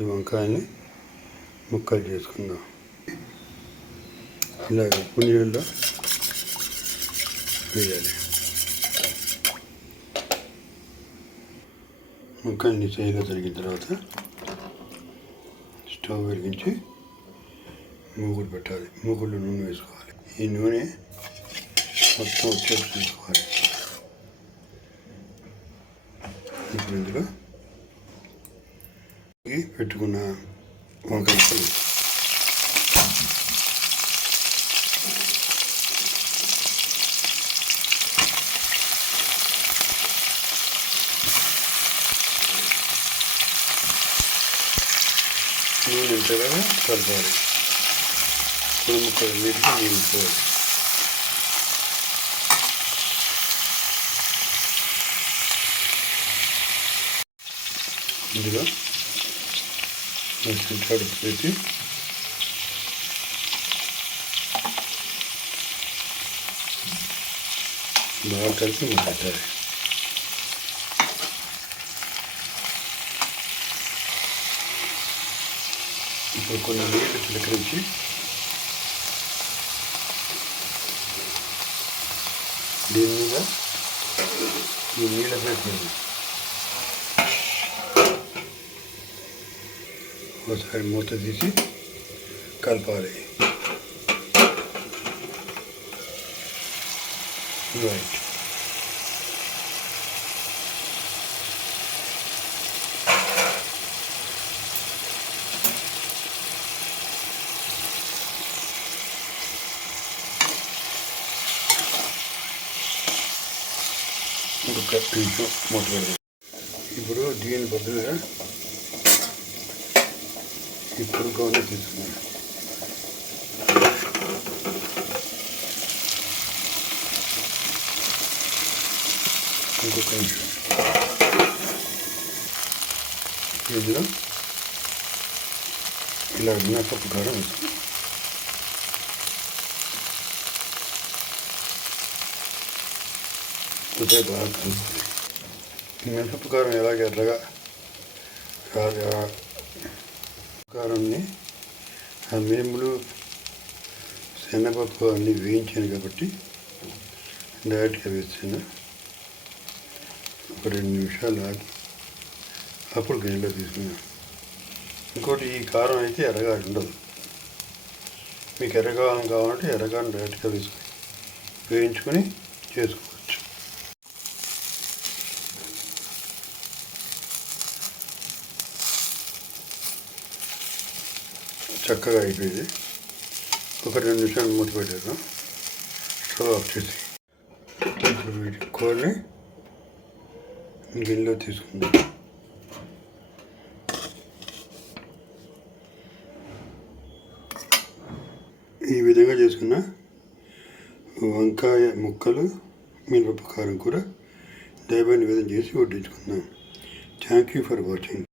ఈ వంకాయని ముక్కలు చేసుకుందాం. ఇలా ఉప్పు నీళ్ళలో వేయాలి. ముక్కల్ని చేయిగా తరిగిన తర్వాత స్టవ్ వెలిగించి మూగుడు పెట్టాలి. మూగుడులో నూనె వేసుకోవాలి. ఈ నూనె మొత్తం వచ్చేసి తీసుకోవాలి. ఇప్పుడు ఇందులో పెట్టుకున్న వంకాయ నూనె ఎంతగా కలపాలి ఇప్పుడు ముక్కలు నీటికి నీళ్ళు పోవాలి ఇందులో కొంచెం కడుపు పెట్టి బాగా కలిపి పెట్టాలి ఇప్పుడు కొన్ని నీళ్ళు చిలకరించి దీని మీద ఈ నీళ్ళ పెట్టింది ఒకసారి మూత తీసి కలపాలి రైట్ ఇంకొక నిమిషం మూత పెడదాం ఇప్పుడు దీని బదులుగా ఇప్పుడు గౌన తీసుకున్నాను ఇంకొక నిమిషం ఇందులో ఇలా మినపప్పు కారం వేస్తాం ఇదే బాగా కలుపుకోవాలి మినపప్పు కారం ఎలాగ ఎర్రగా రాగా కారాన్ని ఆ మినుములు శనగపప్పు అన్నీ వేయించాను కాబట్టి డైరెక్ట్గా వేస్తాను. ఒక రెండు నిమిషాలు ఆగి అప్పుడు గిన్నెలో తీసుకున్నాను. ఇంకోటి ఈ కారం అయితే ఎర్రగా ఉండదు. మీకు ఎర్రగారం కావాలంటే ఎర్రగారం డైరెక్ట్గా వేసుకుని వేయించుకొని చేసుకోవాలి చక్కగా అయిపోయింది. ఒక రెండు నిమిషాలు మూత పెట్టాను స్టవ్ ఆఫ్ చేసి. ఇప్పుడు వీటి కోడిని గిన్నెలో తీసుకుందాం. ఈ విధంగా చేసుకున్న వంకాయ ముక్కలు మినపప్పు కారం కూర దైవాన్ని విధం చేసి వడ్డించుకుందాం. Thank you for watching